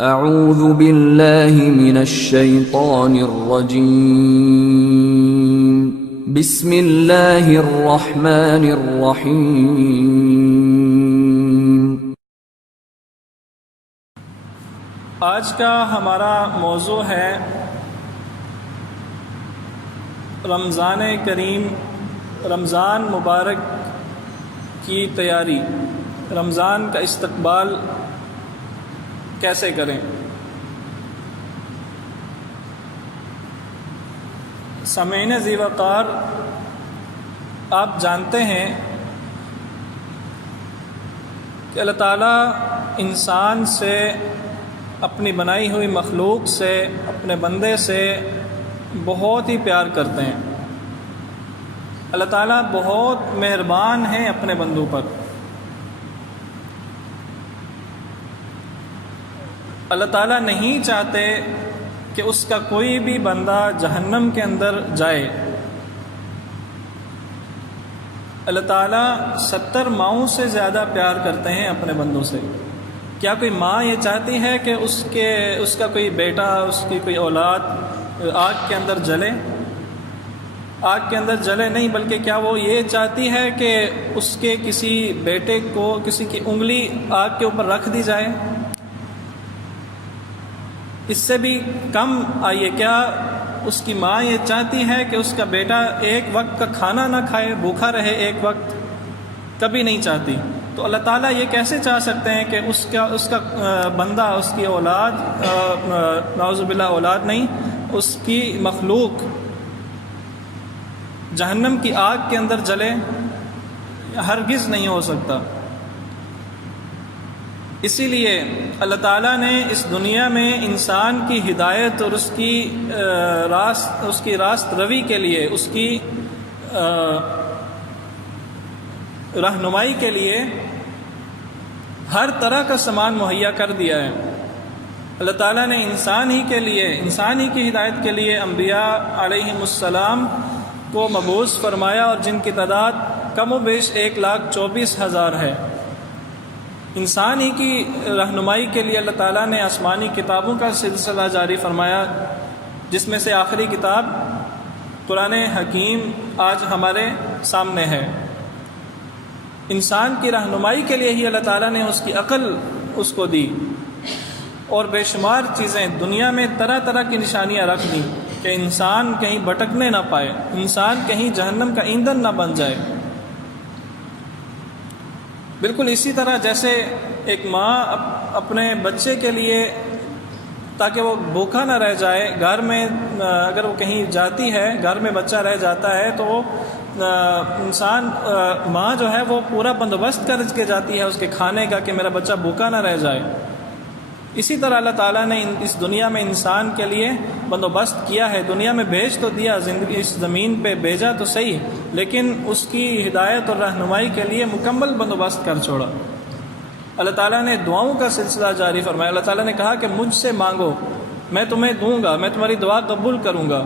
اعوذ باللہ من الشیطان الرجیم بسم اللہ الرحمن الرحیم۔ آج کا ہمارا موضوع ہے رمضان کریم، رمضان مبارک کی تیاری، رمضان کا استقبال کیسے کریں۔ سامعین ذی وقار، آپ جانتے ہیں کہ اللہ تعالیٰ انسان سے، اپنی بنائی ہوئی مخلوق سے، اپنے بندے سے بہت ہی پیار کرتے ہیں۔ اللہ تعالیٰ بہت مہربان ہیں اپنے بندوں پر۔ اللہ تعالیٰ نہیں چاہتے کہ اس کا کوئی بھی بندہ جہنم کے اندر جائے۔ اللہ تعالیٰ 70 ماؤں سے زیادہ پیار کرتے ہیں اپنے بندوں سے۔ کیا کوئی ماں یہ چاہتی ہے کہ اس کا کوئی بیٹا، اس کی کوئی اولاد آگ کے اندر جلے؟ آگ کے اندر جلے نہیں، بلکہ کیا وہ یہ چاہتی ہے کہ اس کے کسی بیٹے کو، کسی کی انگلی آگ کے اوپر رکھ دی جائے؟ اس سے بھی کم آئیے، کیا اس کی ماں یہ چاہتی ہے کہ اس کا بیٹا ایک وقت کا کھانا نہ کھائے، بھوکا رہے ایک وقت؟ کبھی نہیں چاہتی۔ تو اللہ تعالیٰ یہ کیسے چاہ سکتے ہیں کہ اس کا بندہ، اس کی اولاد، نعوذ باللہ اولاد نہیں، اس کی مخلوق جہنم کی آگ کے اندر جلے؟ ہرگز نہیں ہو سکتا۔ اسی لیے اللہ تعالیٰ نے اس دنیا میں انسان کی ہدایت اور اس کی راست روی کے لیے، اس کی رہنمائی کے لیے ہر طرح کا سامان مہیا کر دیا ہے۔ اللہ تعالیٰ نے انسان ہی کی ہدایت کے لیے انبیاء علیہم السلام کو مبعوث فرمایا، اور جن کی تعداد کم و بیش 1,24,000 ہے۔ انسان ہی کی رہنمائی کے لیے اللہ تعالیٰ نے آسمانی کتابوں کا سلسلہ جاری فرمایا، جس میں سے آخری کتاب قرآن حکیم آج ہمارے سامنے ہے۔ انسان کی رہنمائی کے لیے ہی اللہ تعالیٰ نے اس کی عقل اس کو دی، اور بے شمار چیزیں دنیا میں طرح طرح کی نشانیاں رکھ دیں کہ انسان کہیں بھٹکنے نہ پائے، انسان کہیں جہنم کا ایندھن نہ بن جائے۔ بالکل اسی طرح جیسے ایک ماں اپنے بچے کے لیے، تاکہ وہ بھوکا نہ رہ جائے، گھر میں اگر وہ کہیں جاتی ہے، گھر میں بچہ رہ جاتا ہے، تو ماں جو ہے وہ پورا بندوبست کر کے جاتی ہے اس کے کھانے کا، کہ میرا بچہ بھوکا نہ رہ جائے۔ اسی طرح اللہ تعالیٰ نے اس دنیا میں انسان کے لیے بندوبست کیا ہے۔ دنیا میں بھیج تو دیا، زندگی اس زمین پہ بھیجا تو صحیح، لیکن اس کی ہدایت اور رہنمائی کے لیے مکمل بندوبست کر چھوڑا۔ اللہ تعالیٰ نے دعاؤں کا سلسلہ جاری فرمایا۔ اللہ تعالیٰ نے کہا کہ مجھ سے مانگو، میں تمہیں دوں گا، میں تمہاری دعا قبول کروں گا۔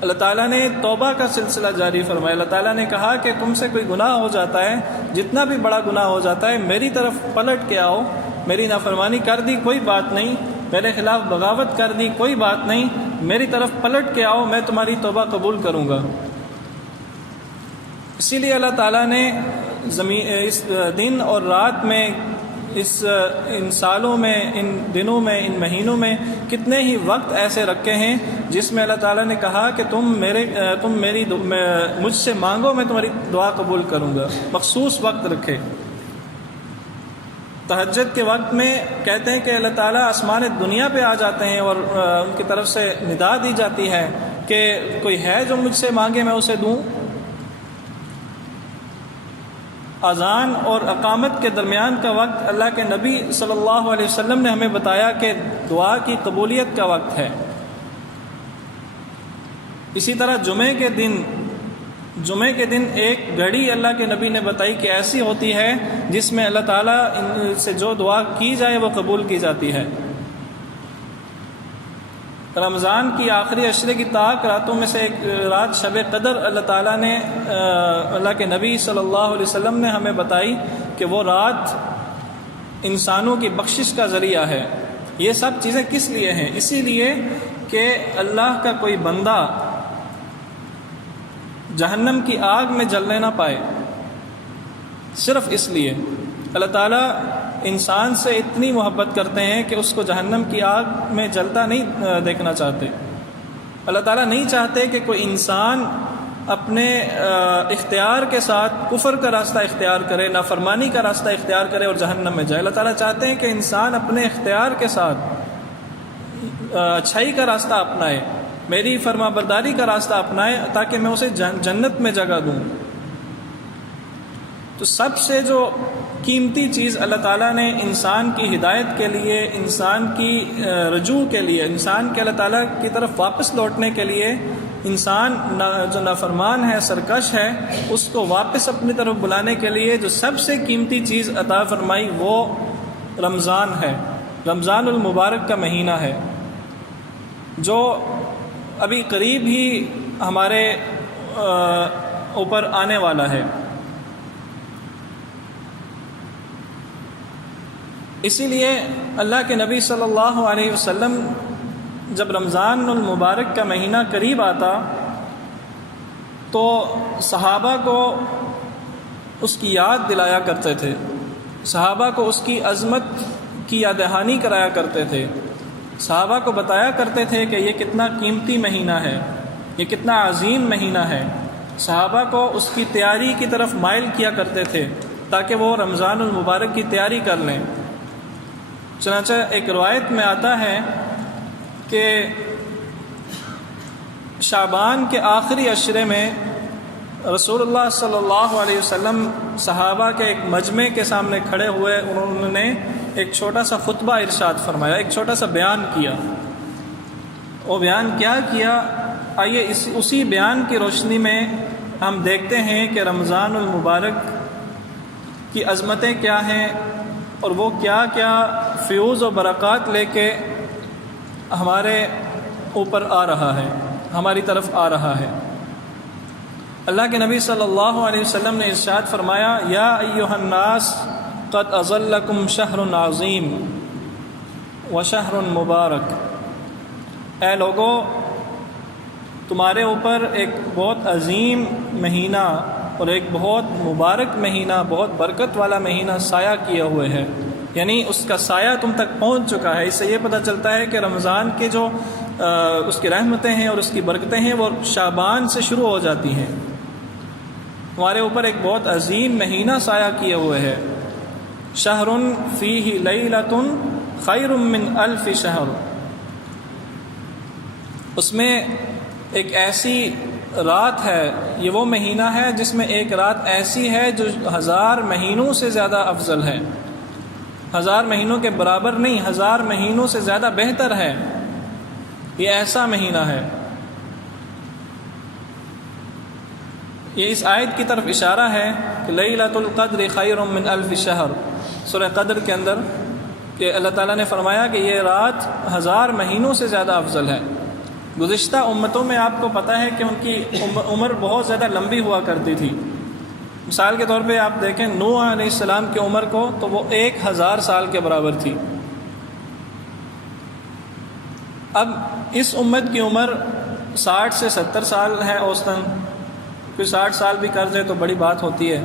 اللہ تعالیٰ نے توبہ کا سلسلہ جاری فرمایا۔ اللہ تعالیٰ نے کہا کہ تم سے کوئی گناہ ہو جاتا ہے، جتنا بھی بڑا گناہ ہو جاتا ہے، میری طرف پلٹ کے آؤ، میری نافرمانی کر دی کوئی بات نہیں، میرے خلاف بغاوت کر دی کوئی بات نہیں، میری طرف پلٹ کے آؤ، میں تمہاری توبہ قبول کروں گا۔ اسی لیے اللہ تعالیٰ نے اس دن اور رات میں، ان سالوں میں، ان دنوں میں، ان مہینوں میں کتنے ہی وقت ایسے رکھے ہیں جس میں اللہ تعالیٰ نے کہا کہ تم مجھ سے مانگو، میں تمہاری دعا قبول کروں گا۔ مخصوص وقت رکھے۔ تہجد کے وقت میں کہتے ہیں کہ اللہ تعالیٰ آسمان دنیا پہ آ جاتے ہیں، اور ان کی طرف سے ندا دی جاتی ہے کہ کوئی ہے جو مجھ سے مانگے میں اسے دوں۔ اذان اور اقامت کے درمیان کا وقت اللہ کے نبی صلی اللہ علیہ وسلم نے ہمیں بتایا کہ دعا کی قبولیت کا وقت ہے۔ اسی طرح جمعے کے دن ایک گھڑی اللہ کے نبی نے بتائی کہ ایسی ہوتی ہے جس میں اللہ تعالیٰ سے جو دعا کی جائے وہ قبول کی جاتی ہے۔ رمضان کی آخری عشرے کی طاق راتوں میں سے ایک رات شب قدر اللہ تعالیٰ نے، اللہ کے نبی صلی اللہ علیہ وسلم نے ہمیں بتائی کہ وہ رات انسانوں کی بخشش کا ذریعہ ہے۔ یہ سب چیزیں کس لیے ہیں؟ اسی لیے کہ اللہ کا کوئی بندہ جہنم کی آگ میں جلنے نہ پائے، صرف اس لیے اللہ تعالیٰ انسان سے اتنی محبت کرتے ہیں کہ اس کو جہنم کی آگ میں جلتا نہیں دیکھنا چاہتے۔ اللہ تعالیٰ نہیں چاہتے کہ کوئی انسان اپنے اختیار کے ساتھ کفر کا راستہ اختیار کرے، نافرمانی کا راستہ اختیار کرے اور جہنم میں جائے۔ اللہ تعالیٰ چاہتے ہیں کہ انسان اپنے اختیار کے ساتھ اچھائی کا راستہ اپنائے، میری فرما برداری کا راستہ اپنائے، تاکہ میں اسے جنت میں جگہ دوں۔ تو سب سے جو قیمتی چیز اللہ تعالیٰ نے انسان کی ہدایت کے لیے، انسان کی رجوع کے لیے، انسان کے اللہ تعالیٰ کی طرف واپس لوٹنے کے لیے، انسان جو نافرمان ہے، سرکش ہے، اس کو واپس اپنی طرف بلانے کے لیے جو سب سے قیمتی چیز عطا فرمائی وہ رمضان ہے، رمضان المبارک کا مہینہ ہے، جو ابھی قریب ہی ہمارے اوپر آنے والا ہے۔ اسی لیے اللہ کے نبی صلی اللہ علیہ وسلم جب رمضان المبارک کا مہینہ قریب آتا تو صحابہ کو اس کی یاد دلایا کرتے تھے، صحابہ کو اس کی عظمت کی یاد دہانی کرایا کرتے تھے، صحابہ کو بتایا کرتے تھے کہ یہ کتنا قیمتی مہینہ ہے، یہ کتنا عظیم مہینہ ہے، صحابہ کو اس کی تیاری کی طرف مائل کیا کرتے تھے تاکہ وہ رمضان المبارک کی تیاری کر لیں۔ چنانچہ ایک روایت میں آتا ہے کہ شعبان کے آخری عشرے میں رسول اللہ صلی اللہ علیہ وسلم صحابہ کے ایک مجمع کے سامنے کھڑے ہوئے، انہوں نے ایک چھوٹا سا خطبہ ارشاد فرمایا، ایک چھوٹا سا بیان کیا۔ وہ بیان کیا کیا؟ آئیے اسی بیان کی روشنی میں ہم دیکھتے ہیں کہ رمضان المبارک کی عظمتیں کیا ہیں اور وہ کیا کیا فیوز و برکات لے کے ہمارے اوپر آ رہا ہے، ہماری طرف آ رہا ہے۔ اللہ کے نبی صلی اللہ علیہ وسلم نے ارشاد فرمایا، یا ایھا الناس قد اظلکم شہر عظیم و شہر مبارک، اے لوگو تمہارے اوپر ایک بہت عظیم مہینہ اور ایک بہت مبارک مہینہ، بہت برکت والا مہینہ سایہ کیے ہوئے ہے، یعنی اس کا سایہ تم تک پہنچ چکا ہے۔ اس سے یہ پتہ چلتا ہے کہ رمضان کے جو اس کی رحمتیں ہیں اور اس کی برکتیں ہیں وہ شعبان سے شروع ہو جاتی ہیں۔ ہمارے اوپر ایک بہت عظیم مہینہ سایہ کیے ہوئے ہے، شہر فیہ لیلۃ خیر من الف شہر، اس میں ایک ایسی رات ہے، یہ وہ مہینہ ہے جس میں ایک رات ایسی ہے جو 1000 مہینوں سے زیادہ افضل ہے، 1000 مہینوں کے برابر نہیں، 1000 مہینوں سے زیادہ بہتر ہے، یہ ایسا مہینہ ہے۔ یہ اس آیت کی طرف اشارہ ہے کہ لیلۃ القدر خیر من الف شہر، سورہ قدر کے اندر کہ اللہ تعالیٰ نے فرمایا کہ یہ رات 1000 مہینوں سے زیادہ افضل ہے۔ گزشتہ امتوں میں آپ کو پتہ ہے کہ ان کی عمر بہت زیادہ لمبی ہوا کرتی تھی۔ مثال کے طور پہ آپ دیکھیں نوح علیہ السلام کی عمر کو تو وہ 1000 سال کے برابر تھی۔ اب اس امت کی عمر 60 سے 70 سال ہے اوسطاً، کوئی 60 سال بھی کر دے تو بڑی بات ہوتی ہے۔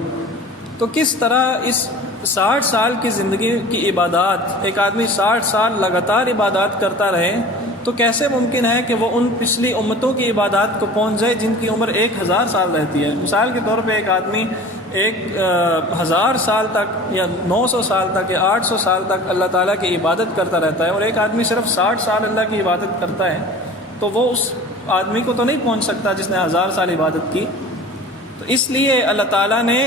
تو کس طرح اس 60 سال کی زندگی کی عبادات، ایک آدمی 60 سال لگاتار عبادات کرتا رہے تو کیسے ممکن ہے کہ وہ ان پچھلی امتوں کی عبادات کو پہنچ جائے جن کی عمر 1000 سال رہتی ہے۔ مثال کے طور پہ ایک آدمی 1000 سال تک یا 900 سال تک یا 800 سال تک اللہ تعالیٰ کی عبادت کرتا رہتا ہے، اور ایک آدمی صرف 60 سال اللہ کی عبادت کرتا ہے، تو وہ اس آدمی کو تو نہیں پہنچ سکتا جس نے 1000 سال عبادت کی۔ تو اس لیے اللہ تعالیٰ نے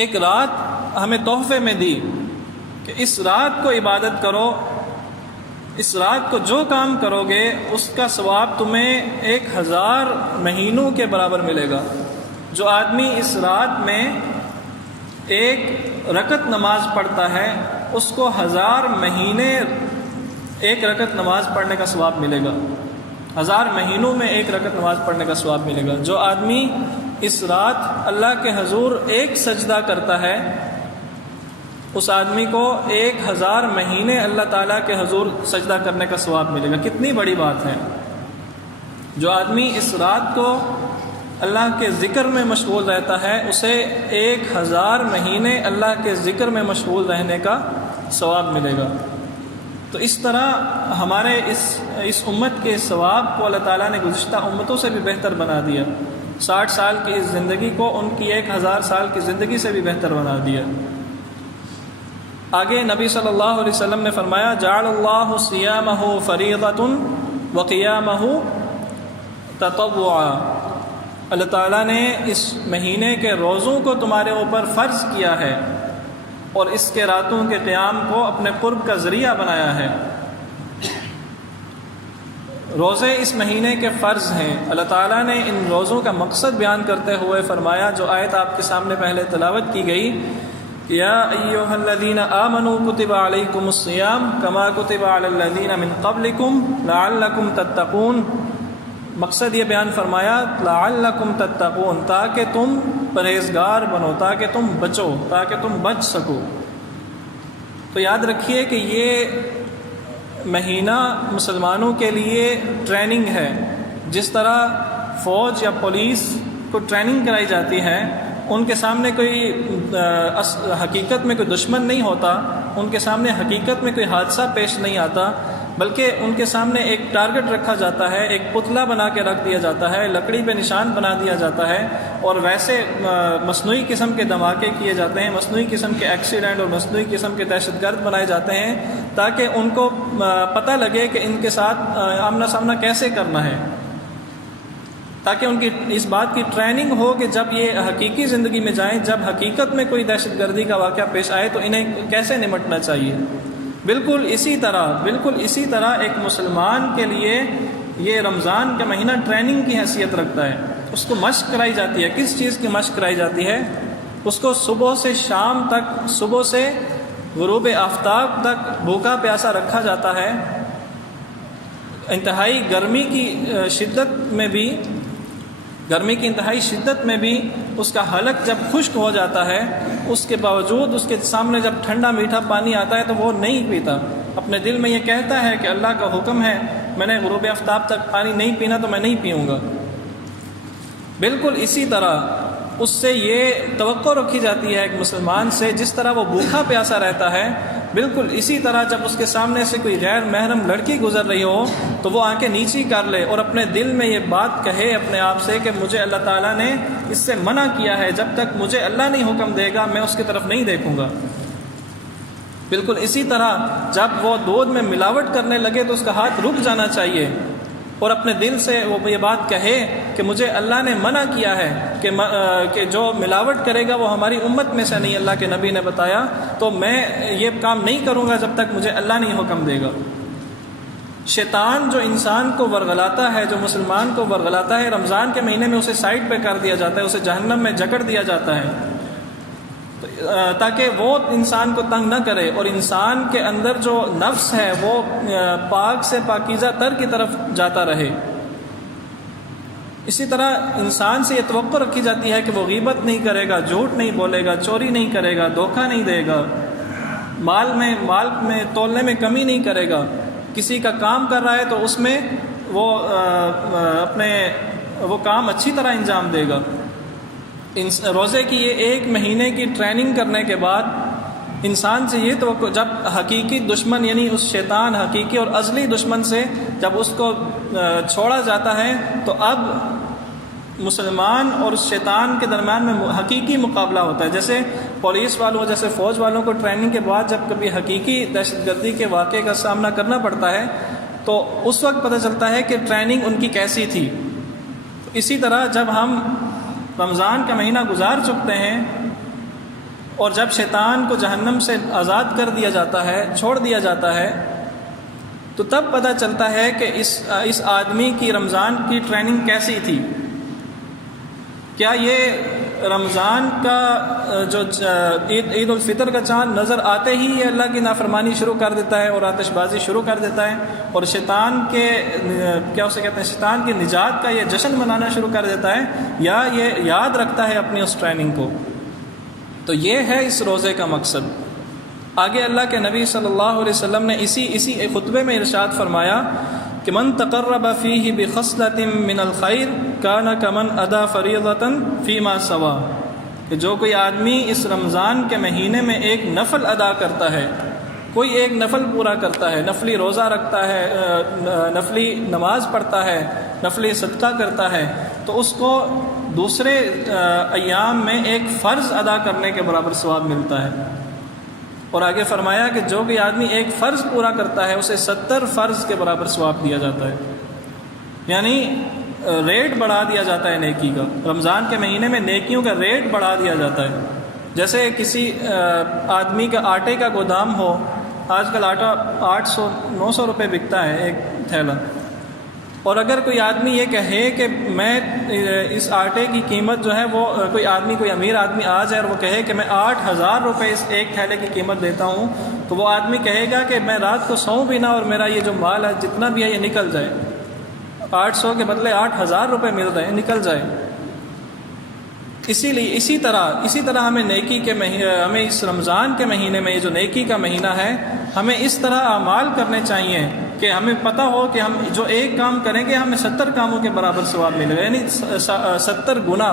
ایک رات ہمیں تحفے میں دی کہ اس رات کو عبادت کرو، اس رات کو جو کام کرو گے اس کا ثواب تمہیں 1000 مہینوں کے برابر ملے گا۔ جو آدمی اس رات میں ایک رکعت نماز پڑھتا ہے اس کو 1000 مہینے ایک رکعت نماز پڑھنے کا ثواب ملے گا، 1000 مہینوں میں ایک رکعت نماز پڑھنے کا ثواب ملے گا۔ جو آدمی اس رات اللہ کے حضور ایک سجدہ کرتا ہے اس آدمی کو 1000 مہینے اللہ تعالیٰ کے حضور سجدہ کرنے کا ثواب ملے گا۔ کتنی بڑی بات ہے۔ جو آدمی اس رات کو اللہ کے ذکر میں مشغول رہتا ہے اسے 1000 مہینے اللہ کے ذکر میں مشغول رہنے کا ثواب ملے گا۔ تو اس طرح ہمارے اس امت کے ثواب کو اللہ تعالیٰ نے گزشتہ امتوں سے بھی بہتر بنا دیا۔ 60 سال کی اس زندگی کو ان کی 1000 سال کی زندگی سے بھی بہتر بنا دیا۔ آگے نبی صلی اللہ علیہ وسلم نے فرمایا جعل اللہ صیامہ فریضۃ وقیامہ تطوعا، اللہ تعالیٰ نے اس مہینے کے روزوں کو تمہارے اوپر فرض کیا ہے اور اس کے راتوں کے قیام کو اپنے قرب کا ذریعہ بنایا ہے۔ روزے اس مہینے کے فرض ہیں۔ اللہ تعالیٰ نے ان روزوں کا مقصد بیان کرتے ہوئے فرمایا، جو آیت آپ کے سامنے پہلے تلاوت کی گئی، یا ایھا الذین آمنوا کتب علیکم الصیام کما کتب علی الذین من قبلکم لعلکم تتقون۔ مقصد یہ بیان فرمایا لعلکم تتقون، تاکہ تم پرہیزگار بنو، تاکہ تم بچو، تاکہ تم بچ سکو۔ تو یاد رکھیے کہ یہ مہینہ مسلمانوں کے لیے ٹریننگ ہے۔ جس طرح فوج یا پولیس کو ٹریننگ کرائی جاتی ہے، ان کے سامنے کوئی حقیقت میں کوئی دشمن نہیں ہوتا، ان کے سامنے حقیقت میں کوئی حادثہ پیش نہیں آتا، بلکہ ان کے سامنے ایک ٹارگٹ رکھا جاتا ہے، ایک پتلا بنا کے رکھ دیا جاتا ہے، لکڑی پہ نشان بنا دیا جاتا ہے، اور ویسے مصنوعی قسم کے دھماکے کیے جاتے ہیں، مصنوعی قسم کے ایکسیڈنٹ اور مصنوعی قسم کے دہشت گرد بنائے جاتے ہیں، تاکہ ان کو پتہ لگے کہ ان کے ساتھ آمنا سامنا کیسے کرنا ہے، تاکہ ان کی اس بات کی ٹریننگ ہو کہ جب یہ حقیقی زندگی میں جائیں، جب حقیقت میں کوئی دہشت گردی کا واقعہ پیش آئے تو انہیں کیسے نمٹنا چاہیے۔ بالکل اسی طرح ایک مسلمان کے لیے یہ رمضان کا مہینہ ٹریننگ کی حیثیت رکھتا ہے۔ اس کو مشق کرائی جاتی ہے۔ کس چیز کی مشق کرائی جاتی ہے؟ اس کو صبح سے شام تک، صبح سے غروب آفتاب تک بھوکا پیاسا رکھا جاتا ہے۔ انتہائی گرمی کی انتہائی شدت میں بھی اس کا حلق جب خشک ہو جاتا ہے، اس کے باوجود اس کے سامنے جب ٹھنڈا میٹھا پانی آتا ہے تو وہ نہیں پیتا، اپنے دل میں یہ کہتا ہے کہ اللہ کا حکم ہے، میں نے غروب آفتاب تک پانی نہیں پینا تو میں نہیں پیوں گا۔ بالکل اسی طرح اس سے یہ توقع رکھی جاتی ہے ایک مسلمان سے، جس طرح وہ بھوکا پیاسا رہتا ہے، بالکل اسی طرح جب اس کے سامنے سے کوئی غیر محرم لڑکی گزر رہی ہو تو وہ آنکھیں نیچی کر لے اور اپنے دل میں یہ بات کہے اپنے آپ سے کہ مجھے اللہ تعالیٰ نے اس سے منع کیا ہے، جب تک مجھے اللہ نہیں حکم دے گا میں اس کی طرف نہیں دیکھوں گا۔ بالکل اسی طرح جب وہ دودھ میں ملاوٹ کرنے لگے تو اس کا ہاتھ رک جانا چاہیے اور اپنے دل سے وہ یہ بات کہے کہ مجھے اللہ نے منع کیا ہے کہ جو ملاوٹ کرے گا وہ ہماری امت میں سے نہیں، اللہ کے نبی نے بتایا، تو میں یہ کام نہیں کروں گا جب تک مجھے اللہ نہیں حکم دے گا۔ شیطان جو انسان کو ورغلاتا ہے، جو مسلمان کو ورغلاتا ہے، رمضان کے مہینے میں اسے سائڈ پہ کر دیا جاتا ہے، اسے جہنم میں جکڑ دیا جاتا ہے تاکہ وہ انسان کو تنگ نہ کرے، اور انسان کے اندر جو نفس ہے وہ پاک سے پاکیزہ تر کی طرف جاتا رہے۔ اسی طرح انسان سے یہ توقع رکھی جاتی ہے کہ وہ غیبت نہیں کرے گا، جھوٹ نہیں بولے گا، چوری نہیں کرے گا، دھوکہ نہیں دے گا، مال میں تولنے میں کمی نہیں کرے گا، کسی کا کام کر رہا ہے تو اس میں وہ کام اچھی طرح انجام دے گا۔ روزے کی یہ 1 مہینے کی ٹریننگ کرنے کے بعد انسان سے یہ توقع، جب حقیقی دشمن یعنی اس شیطان حقیقی اور ازلی دشمن سے جب اس کو چھوڑا جاتا ہے تو اب مسلمان اور اس شیطان کے درمیان میں حقیقی مقابلہ ہوتا ہے۔ جیسے پولیس والوں، جیسے فوج والوں کو ٹریننگ کے بعد جب کبھی حقیقی دہشت گردی کے واقعے کا سامنا کرنا پڑتا ہے تو اس وقت پتہ چلتا ہے کہ ٹریننگ ان کی کیسی تھی۔ اسی طرح جب ہم رمضان کا مہینہ گزار چکتے ہیں اور جب شیطان کو جہنم سے آزاد کر دیا جاتا ہے، چھوڑ دیا جاتا ہے، تو تب پتہ چلتا ہے کہ اس آدمی کی رمضان کی ٹریننگ کیسی تھی۔ کیا یہ رمضان کا جو عید الفطر کا چاند نظر آتے ہی یہ اللہ کی نافرمانی شروع کر دیتا ہے اور آتش بازی شروع کر دیتا ہے اور شیطان کے شیطان کی نجات کا یہ جشن منانا شروع کر دیتا ہے، یا یہ یاد رکھتا ہے اپنی اس ٹریننگ کو؟ تو یہ ہے اس روزے کا مقصد۔ آگے اللہ کے نبی صلی اللہ علیہ وسلم نے اسی خطبے میں ارشاد فرمایا کہ من تقرب فیہ بخصلۃ من الخیر کان کمن ادا فریضۃ فیما سوا، کہ جو کوئی آدمی اس رمضان کے مہینے میں ایک نفل ادا کرتا ہے، کوئی ایک نفل پورا کرتا ہے، نفلی روزہ رکھتا ہے، نفلی نماز پڑھتا ہے، نفلی صدقہ کرتا ہے، تو اس کو دوسرے ایام میں ایک فرض ادا کرنے کے برابر ثواب ملتا ہے۔ اور آگے فرمایا کہ جو کوئی آدمی ایک فرض پورا کرتا ہے اسے 70 فرض کے برابر ثواب دیا جاتا ہے، یعنی ریٹ بڑھا دیا جاتا ہے نیکی کا۔ رمضان کے مہینے میں نیکیوں کا ریٹ بڑھا دیا جاتا ہے۔ جیسے کسی آدمی کا آٹے کا گودام ہو، آج کل آٹا 800-900 روپے بکتا ہے ایک تھیلا، اور اگر کوئی آدمی یہ کہے کہ میں اس آٹے کی قیمت جو ہے وہ کوئی امیر آدمی آ جائے اور وہ کہے کہ میں 8000 روپے اس ایک تھیلے کی قیمت دیتا ہوں، تو وہ آدمی کہے گا کہ میں رات کو سوؤں بھی نہ اور میرا یہ جو مال ہے جتنا بھی ہے یہ نکل جائے، 800 کے بدلے 8000 روپے مل رہے ہیں، نکل جائے۔ اسی طرح ہمیں نیکی کے ہمیں اس رمضان کے مہینے میں، یہ جو نیکی کا مہینہ ہے، ہمیں اس طرح اعمال کرنے چاہیے کہ ہمیں پتہ ہو کہ ہم جو ایک کام کریں گے ہمیں 70 کاموں کے برابر ثواب ملے گا، یعنی 70 گنا،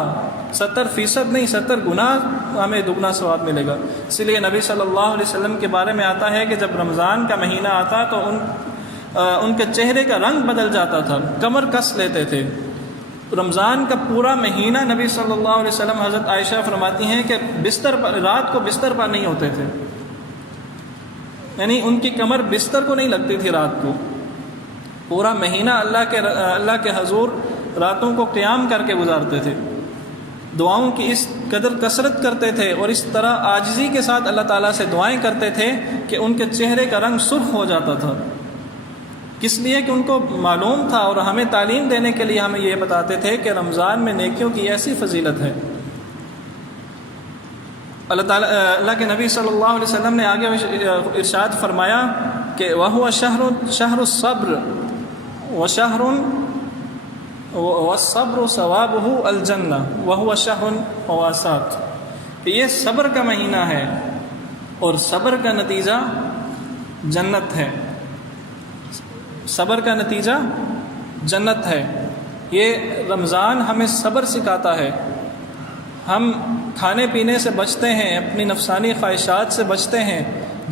70% نہیں، 70 گنا ہمیں دگنا ثواب ملے گا۔ اسی لیے نبی صلی اللہ علیہ وسلم کے بارے میں آتا ہے کہ جب رمضان کا مہینہ آتا تو ان کے چہرے کا رنگ بدل جاتا تھا، کمر کس لیتے تھے۔ رمضان کا پورا مہینہ نبی صلی اللہ علیہ وسلم، حضرت عائشہ فرماتی ہیں کہ رات کو بستر پر نہیں ہوتے تھے، یعنی ان کی کمر بستر کو نہیں لگتی تھی رات کو۔ پورا مہینہ اللہ کے حضور راتوں کو قیام کر کے گزارتے تھے، دعاؤں کی اس قدر کثرت کرتے تھے اور اس طرح عاجزی کے ساتھ اللہ تعالیٰ سے دعائیں کرتے تھے کہ ان کے چہرے کا رنگ سرخ ہو جاتا تھا۔ کس لیے کہ ان کو معلوم تھا، اور ہمیں تعلیم دینے کے لیے ہمیں یہ بتاتے تھے کہ رمضان میں نیکیوں کی ایسی فضیلت ہے۔ اللہ کے نبی صلی اللہ علیہ وسلم نے آگے ارشاد فرمایا کہ وَهُوَ شَهْرُ الصَّبْرِ وَالصَّبْرُ ثَوَابُهُ الْجَنَّةُ وَهُوَ شَهْرٌ وَوَاسَاتٌ، کہ یہ صبر کا مہینہ ہے اور صبر کا نتیجہ جنت ہے، صبر کا نتیجہ جنت ہے۔ یہ رمضان ہمیں صبر سکھاتا ہے، ہم کھانے پینے سے بچتے ہیں، اپنی نفسانی خواہشات سے بچتے ہیں،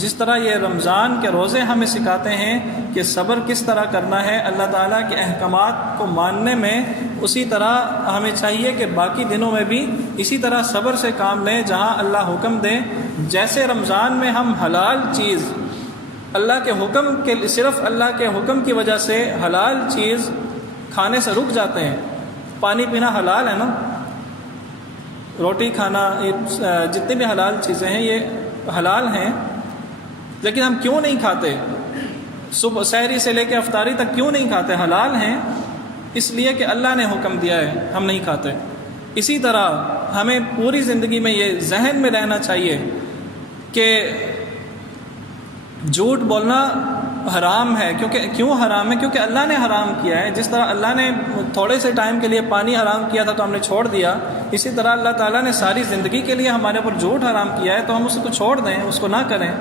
جس طرح یہ رمضان کے روزے ہمیں سکھاتے ہیں کہ صبر کس طرح کرنا ہے اللہ تعالیٰ کے احکامات کو ماننے میں، اسی طرح ہمیں چاہیے کہ باقی دنوں میں بھی اسی طرح صبر سے کام لیں جہاں اللہ حکم دے۔ جیسے رمضان میں ہم حلال چیز صرف اللہ کے حکم کی وجہ سے حلال چیز کھانے سے رک جاتے ہیں، پانی پینا حلال ہے نا، روٹی کھانا، جتنی بھی حلال چیزیں ہیں یہ حلال ہیں، لیکن ہم کیوں نہیں کھاتے؟ صبح سحری سے لے کے افطاری تک کیوں نہیں کھاتے؟ حلال ہیں اس لیے کہ اللہ نے حکم دیا ہے، ہم نہیں کھاتے۔ اسی طرح ہمیں پوری زندگی میں یہ ذہن میں رہنا چاہیے کہ جھوٹ بولنا حرام ہے۔ کیوں حرام ہے؟ کیونکہ اللہ نے حرام کیا ہے۔ جس طرح اللہ نے تھوڑے سے ٹائم کے لیے پانی حرام کیا تھا تو ہم نے چھوڑ دیا، اسی طرح اللہ تعالیٰ نے ساری زندگی کے لیے ہمارے اوپر جھوٹ حرام کیا ہے، تو ہم اس کو چھوڑ دیں، اس کو نہ کریں۔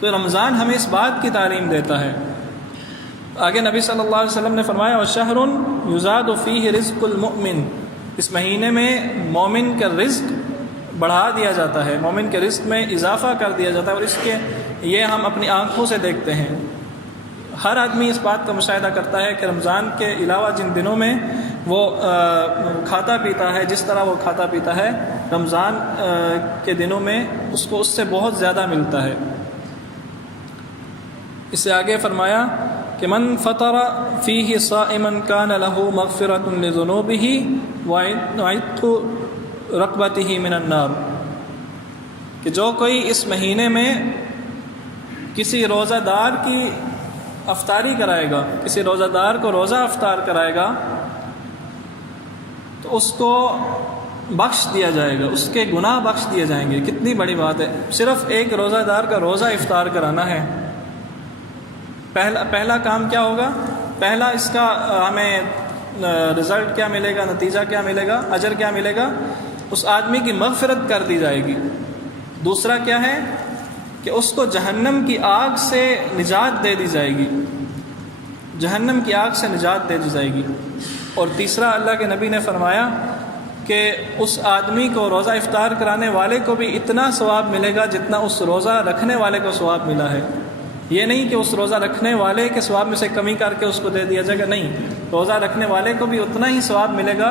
تو رمضان ہمیں اس بات کی تعلیم دیتا ہے۔ آگے نبی صلی اللہ علیہ وسلم نے فرمایا وَشَهْرٌ يُزَادُ فِيهِ رِزْقُ الْمُؤْمِنِ، اس مہینے میں مومن کا رزق بڑھا دیا جاتا ہے، مومن کے رزق میں اضافہ کر دیا جاتا ہے، اور اس کے یہ ہم اپنی آنکھوں سے دیکھتے ہیں۔ ہر آدمی اس بات کا مشاہدہ کرتا ہے کہ رمضان کے علاوہ جن دنوں میں وہ کھاتا پیتا ہے، جس طرح وہ کھاتا پیتا ہے، رمضان کے دنوں میں اس کو اس سے بہت زیادہ ملتا ہے۔ اس سے آگے فرمایا کہ من فطر فیہ صائما کان لہ مغفرۃ لذنوبہ وعتق رقبتہ من النار، کہ جو کوئی اس مہینے میں کسی روزہ دار کی افطاری کرائے گا، کسی روزہ دار کو روزہ افطار کرائے گا، تو اس کو بخش دیا جائے گا، اس کے گناہ بخش دیے جائیں گے۔ کتنی بڑی بات ہے، صرف ایک روزہ دار کا روزہ افطار کرانا ہے۔ پہلا کام کیا ہوگا؟ پہلا اس کا ہمیں رزلٹ کیا ملے گا، نتیجہ کیا ملے گا، اجر کیا ملے گا؟ اس آدمی کی مغفرت کر دی جائے گی۔ دوسرا کیا ہے کہ اس کو جہنم کی آگ سے نجات دے دی جائے گی، جہنم کی آگ سے نجات دے دی جائے گی۔ اور تیسرا، اللہ کے نبی نے فرمایا کہ اس آدمی کو روزہ افطار کرانے والے کو بھی اتنا ثواب ملے گا جتنا اس روزہ رکھنے والے کو ثواب ملا ہے۔ یہ نہیں کہ اس روزہ رکھنے والے کے ثواب میں سے کمی کر کے اس کو دے دیا جائے گا، نہیں، روزہ رکھنے والے کو بھی اتنا ہی ثواب ملے گا،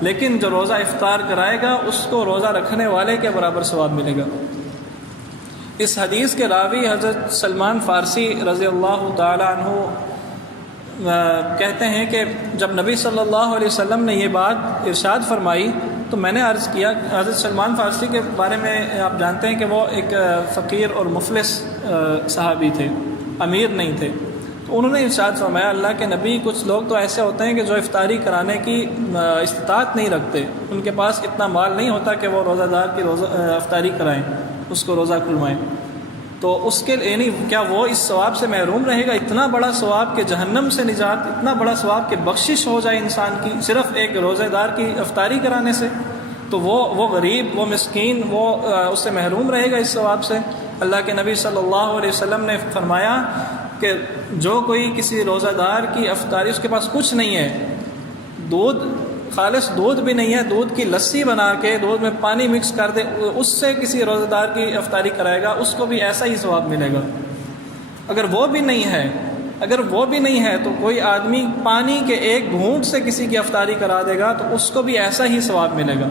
لیکن جو روزہ افطار کرائے گا اس کو روزہ رکھنے والے کے برابر ثواب ملے گا۔ اس حدیث کے راوی حضرت سلمان فارسی رضی اللہ تعالی عنہ کہتے ہیں کہ جب نبی صلی اللہ علیہ وسلم نے یہ بات ارشاد فرمائی تو میں نے عرض کیا، حضرت سلمان فارسی کے بارے میں آپ جانتے ہیں کہ وہ ایک فقیر اور مفلس صحابی تھے، امیر نہیں تھے، تو انہوں نے ارشاد فرمایا، اللہ کے نبی کچھ لوگ تو ایسے ہوتے ہیں کہ جو افطاری کرانے کی استطاعت نہیں رکھتے، ان کے پاس اتنا مال نہیں ہوتا کہ وہ روزہ دار کی افطاری کرائیں، اس کو روزہ کھلوائیں، تو اس کے یعنی کیا وہ اس ثواب سے محروم رہے گا؟ اتنا بڑا ثواب کہ جہنم سے نجات، اتنا بڑا ثواب کہ بخشش ہو جائے انسان کی صرف ایک روزہ دار کی افطاری کرانے سے، تو وہ غریب، وہ مسکین، وہ اس سے محروم رہے گا اس ثواب سے۔ اللہ کے نبی صلی اللہ علیہ وسلم نے فرمایا کہ جو کوئی کسی روزہ دار کی افطاری، اس کے پاس کچھ نہیں ہے، دودھ، خالص دودھ بھی نہیں ہے، دودھ کی لسی بنا کے دودھ میں پانی مکس کر دے، اس سے کسی روزہ دار کی افطاری کرائے گا، اس کو بھی ایسا ہی ثواب ملے گا۔ اگر وہ بھی نہیں ہے تو کوئی آدمی پانی کے ایک گھونٹ سے کسی کی افطاری کرا دے گا تو اس کو بھی ایسا ہی ثواب ملے گا۔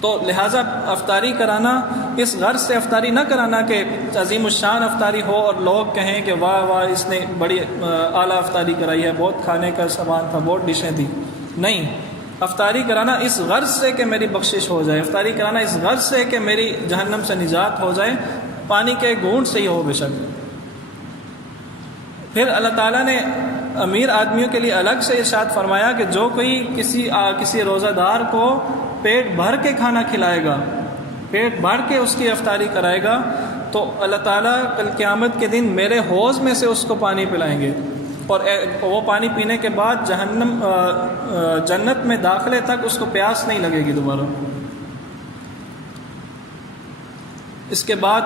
تو لہٰذا افطاری کرانا، اس غرض سے افطاری نہ کرانا کہ عظیم الشان افطاری ہو اور لوگ کہیں کہ واہ واہ اس نے بڑی اعلیٰ افطاری کرائی ہے، بہت کھانے کا سامان تھا، بہت ڈشیں تھیں، نہیں، افطاری کرانا اس غرض سے کہ میری بخشش ہو جائے، افطاری کرانا اس غرض سے کہ میری جہنم سے نجات ہو جائے، پانی کے گھونٹ سے ہی ہو بے شک۔ پھر اللہ تعالیٰ نے امیر آدمیوں کے لیے الگ سے ارشاد فرمایا کہ جو کوئی کسی روزہ دار کو پیٹ بھر کے کھانا کھلائے گا، پیٹ بھر کے اس کی افطاری کرائے گا، تو اللہ تعالیٰ کل قیامت کے دن میرے حوض میں سے اس کو پانی پلائیں گے، اور وہ پانی پینے کے بعد جنت میں داخلے تک اس کو پیاس نہیں لگے گی دوبارہ۔ اس کے بعد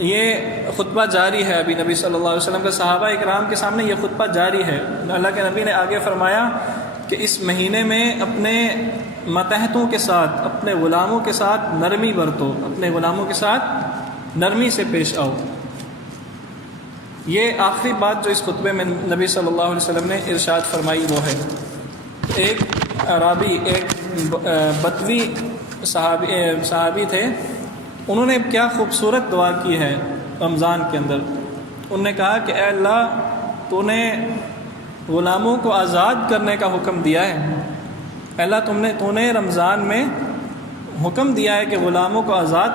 یہ خطبہ جاری ہے، ابھی نبی صلی اللہ علیہ وسلم کے صحابہ اکرام کے سامنے یہ خطبہ جاری ہے۔ اللہ کے نبی نے آگے فرمایا کہ اس مہینے میں اپنے ماتحتوں کے ساتھ، اپنے غلاموں کے ساتھ نرمی برتو، اپنے غلاموں کے ساتھ نرمی سے پیش آؤ۔ یہ آخری بات جو اس خطبے میں نبی صلی اللہ علیہ وسلم نے ارشاد فرمائی وہ ہے، ایک عربی، ایک بدوی صحابی تھے، انہوں نے کیا خوبصورت دعا کی ہے رمضان کے اندر۔ انہوں نے کہا کہ اے اللہ، تو نے غلاموں کو آزاد کرنے کا حکم دیا ہے، اے اللہ تو نے رمضان میں حکم دیا ہے کہ غلاموں کو آزاد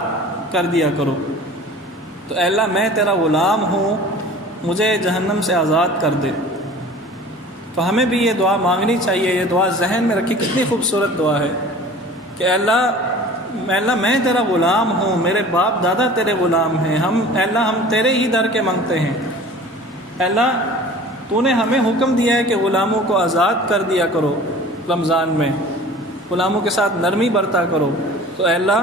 کر دیا کرو، تو اے اللہ میں تیرا غلام ہوں، مجھے جہنم سے آزاد کر دے۔ تو ہمیں بھی یہ دعا مانگنی چاہیے، یہ دعا ذہن میں رکھی، کتنی خوبصورت دعا ہے کہ اے اللہ میں تیرا غلام ہوں، میرے باپ دادا تیرے غلام ہیں، اے اللہ ہم تیرے ہی در کے مانگتے ہیں، اے اللہ تو نے ہمیں حکم دیا ہے کہ غلاموں کو آزاد کر دیا کرو رمضان میں، غلاموں کے ساتھ نرمی برتا کرو، تو اے اللہ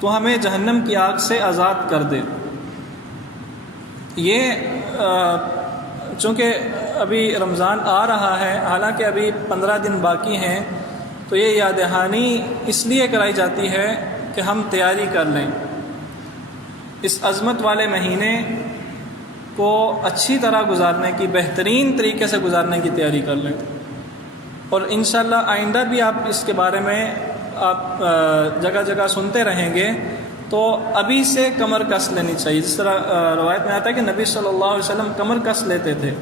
تو ہمیں جہنم کی آگ سے آزاد کر دے۔ یہ چونکہ ابھی رمضان آ رہا ہے، حالانکہ ابھی 15 دن باقی ہیں، تو یہ یاد دہانی اس لیے کرائی جاتی ہے کہ ہم تیاری کر لیں، اس عظمت والے مہینے کو اچھی طرح گزارنے کی، بہترین طریقے سے گزارنے کی تیاری کر لیں، اور انشاءاللہ آئندہ بھی آپ اس کے بارے میں آپ جگہ جگہ سنتے رہیں گے، تو ابھی سے کمر کس لینی چاہیے۔ جس طرح روایت میں آتا ہے کہ نبی صلی اللہ علیہ وسلم کمر کس لیتے تھے،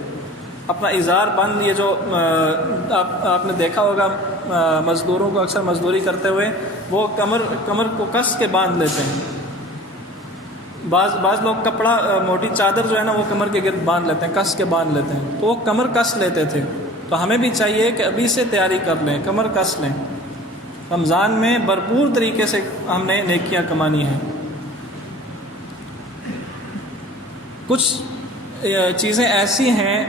اپنا اظہار بند، یہ جو آپ نے دیکھا ہوگا مزدوروں کو اکثر مزدوری کرتے ہوئے وہ کمر کو کس کے باندھ لیتے ہیں، بعض لوگ کپڑا، موٹی چادر جو ہے نا وہ کمر کے گرد باندھ لیتے ہیں، کس کے باندھ لیتے ہیں، تو وہ کمر کس لیتے تھے۔ تو ہمیں بھی چاہیے کہ ابھی سے تیاری کر لیں، کمر کس لیں، رمضان میں بھرپور طریقے سے ہم نے نیکیاں کمانی ہیں۔ کچھ چیزیں ایسی ہیں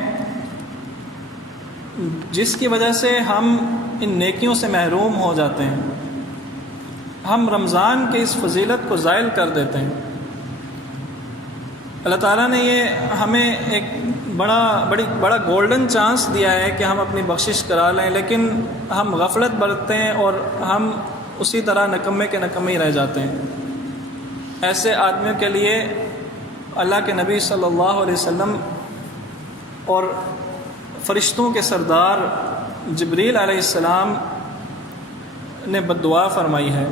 جس کی وجہ سے ہم ان نیکیوں سے محروم ہو جاتے ہیں۔ ہم رمضان کی اس فضیلت کو زائل کر دیتے ہیں۔ اللہ تعالیٰ نے یہ ہمیں ایک بڑا گولڈن چانس دیا ہے کہ ہم اپنی بخشش کرا لیں، لیکن ہم غفلت برتتے ہیں اور ہم اسی طرح نکمے کے نکمے ہی رہ جاتے ہیں۔ ایسے آدمیوں کے لیے اللہ کے نبی صلی اللہ علیہ وسلم اور فرشتوں کے سردار جبریل علیہ السلام نے بد دعا فرمائی ہے۔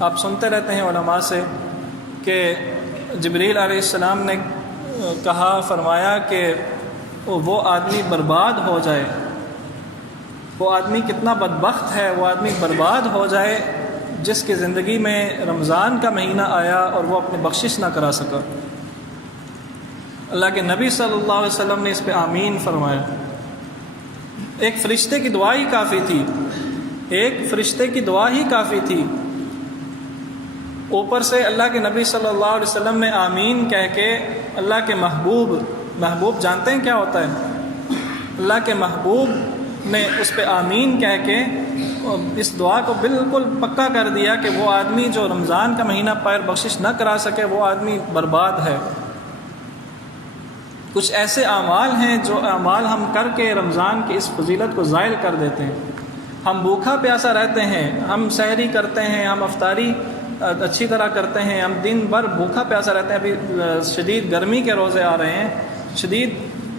آپ سنتے رہتے ہیں علماء سے کہ جبریل علیہ السلام نے کہا، فرمایا کہ وہ آدمی برباد ہو جائے، وہ آدمی کتنا بدبخت ہے، وہ آدمی برباد ہو جائے جس کی زندگی میں رمضان کا مہینہ آیا اور وہ اپنی بخشش نہ کرا سکا۔ اللہ کے نبی صلی اللہ علیہ وسلم نے اس پہ آمین فرمایا۔ ایک فرشتے کی دعا ہی کافی تھی، ایک فرشتے کی دعا ہی کافی تھی، اوپر سے اللہ کے نبی صلی اللہ علیہ وسلم نے آمین کہہ کے اللہ کے محبوب جانتے ہیں کیا ہوتا ہے؟ اللہ کے محبوب نے اس پہ آمین کہہ کے اس دعا کو بالکل پکا کر دیا کہ وہ آدمی جو رمضان کا مہینہ پائر بخشش نہ کرا سکے وہ آدمی برباد ہے۔ کچھ ایسے اعمال ہیں جو اعمال ہم کر کے رمضان کی اس فضیلت کو زائل کر دیتے ہیں۔ ہم بھوکا پیاسا رہتے ہیں، ہم سحری کرتے ہیں، ہم افطاری اچھی طرح کرتے ہیں، ہم دن بھر بھوکا پیاسا رہتے ہیں۔ ابھی شدید گرمی کے روزے آ رہے ہیں، شدید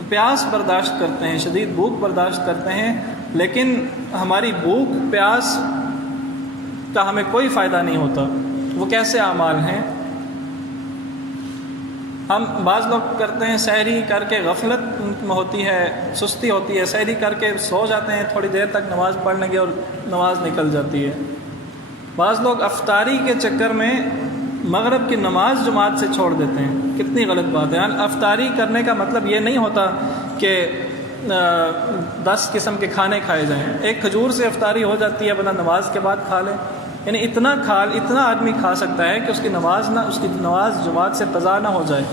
پیاس برداشت کرتے ہیں، شدید بھوک برداشت کرتے ہیں، لیکن ہماری بھوک پیاس کا ہمیں کوئی فائدہ نہیں ہوتا۔ وہ کیسے اعمال ہیں؟ ہم بعض لوگ کرتے ہیں سحری کر کے غفلت ہوتی ہے، سستی ہوتی ہے، سحری کر کے سو جاتے ہیں، تھوڑی دیر تک نماز پڑھ لیں گے اور نماز نکل جاتی ہے۔ بعض لوگ افطاری کے چکر میں مغرب کی نماز جماعت سے چھوڑ دیتے ہیں، کتنی غلط بات ہے۔ افطاری کرنے کا مطلب یہ نہیں ہوتا کہ 10 قسم کے کھانے کھائے جائیں، ایک کھجور سے افطاری ہو جاتی ہے، بندہ نماز کے بعد کھا لے، یعنی اتنا آدمی کھا سکتا ہے کہ اس کی نماز جماعت سے قضا نہ ہو جائے۔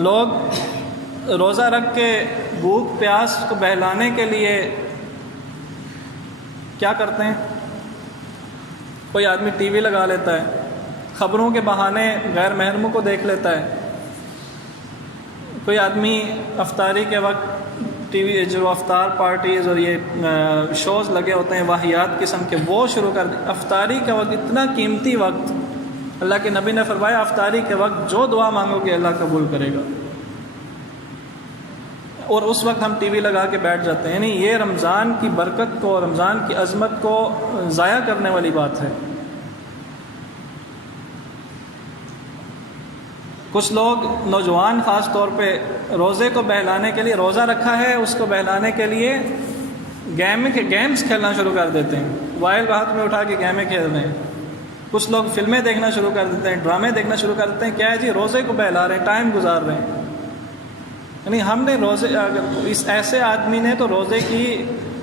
لوگ روزہ رکھ کے بھوک پیاس کو بہلانے کے لیے کیا کرتے ہیں؟ کوئی آدمی ٹی وی لگا لیتا ہے، خبروں کے بہانے غیر محرموں کو دیکھ لیتا ہے، کوئی آدمی افطاری کے وقت ٹی وی جو افطار پارٹیز اور یہ شوز لگے ہوتے ہیں واہیات قسم کے وہ شروع کر دیں۔ افطاری کا وقت اتنا قیمتی وقت، اللہ کے نبی نے فرمایا افطاری کے وقت جو دعا مانگو گے اللہ قبول کرے گا، اور اس وقت ہم ٹی وی لگا کے بیٹھ جاتے ہیں۔ یعنی یہ رمضان کی برکت کو، رمضان کی عظمت کو ضائع کرنے والی بات ہے۔ کچھ لوگ نوجوان خاص طور پہ روزے کو بہلانے کے لیے، روزہ رکھا ہے اس کو بہلانے کے لیے گیمز کھیلنا شروع کر دیتے ہیں، موبائل ہاتھ میں اٹھا کے گیمیں کھیل رہے ہیں۔ کچھ لوگ فلمیں دیکھنا شروع کر دیتے ہیں، ڈرامے دیکھنا شروع کر دیتے ہیں، کیا ہے جی روزے کو بہلا رہے ہیں، ٹائم گزار رہے ہیں۔ یعنی ہم نے اس ایسے آدمی نے تو روزے کی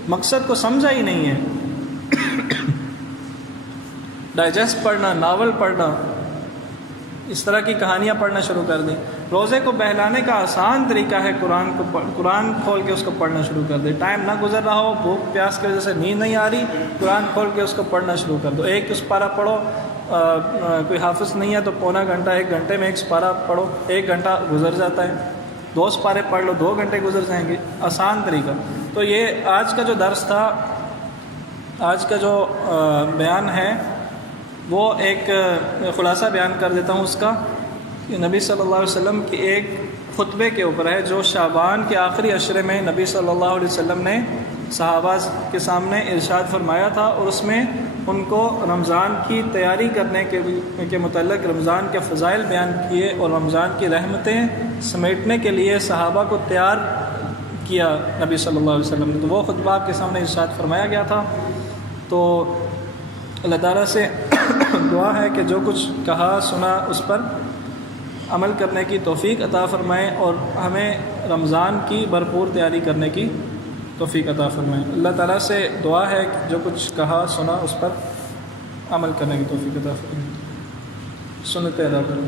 مقصد کو سمجھا ہی نہیں ہے۔ ڈائجسٹ پڑھنا، ناول پڑھنا، اس طرح کی کہانیاں پڑھنا شروع کر دیں۔ روزے کو بہلانے کا آسان طریقہ ہے قرآن کھول کے اس کو پڑھنا شروع کر دیں۔ ٹائم نہ گزر رہا ہو، بھوک پیاس کی وجہ سے نیند نہیں آ رہی، قرآن کھول کے اس کو پڑھنا شروع کر دو۔ ایک سپارہ پڑھو، کوئی حافظ نہیں ہے تو پونا گھنٹہ 1 گھنٹے میں 1 سپارہ پڑھو، 1 گھنٹہ گزر جاتا ہے۔ 2 سپارے پڑھ لو، 2 گھنٹے گزر جائیں گے، آسان طریقہ۔ تو یہ آج کا جو درس تھا، آج کا جو بیان ہے وہ ایک خلاصہ بیان کر دیتا ہوں اس کا، کہ نبی صلی اللہ علیہ وسلم کی ایک خطبے کے اوپر ہے جو شعبان کے آخری عشرے میں نبی صلی اللہ علیہ وسلم نے صحابہ کے سامنے ارشاد فرمایا تھا، اور اس میں ان کو رمضان کی تیاری کرنے کے متعلق رمضان کے فضائل بیان کیے اور رمضان کی رحمتیں سمیٹنے کے لیے صحابہ کو تیار کیا نبی صلی اللہ علیہ وسلم نے۔ تو وہ خطبہ آپ کے سامنے ارشاد فرمایا گیا تھا۔ تو اللہ تعالیٰ سے دعا ہے کہ جو کچھ کہا سنا اس پر عمل کرنے کی توفیق عطا فرمائے اور ہمیں رمضان کی بھرپور تیاری کرنے کی توفیق عطا فرمائے۔ اللہ تعالیٰ سے دعا ہے کہ جو کچھ کہا سنا اس پر عمل کرنے کی توفیق عطا فرمائے۔ سنت ادا کریں۔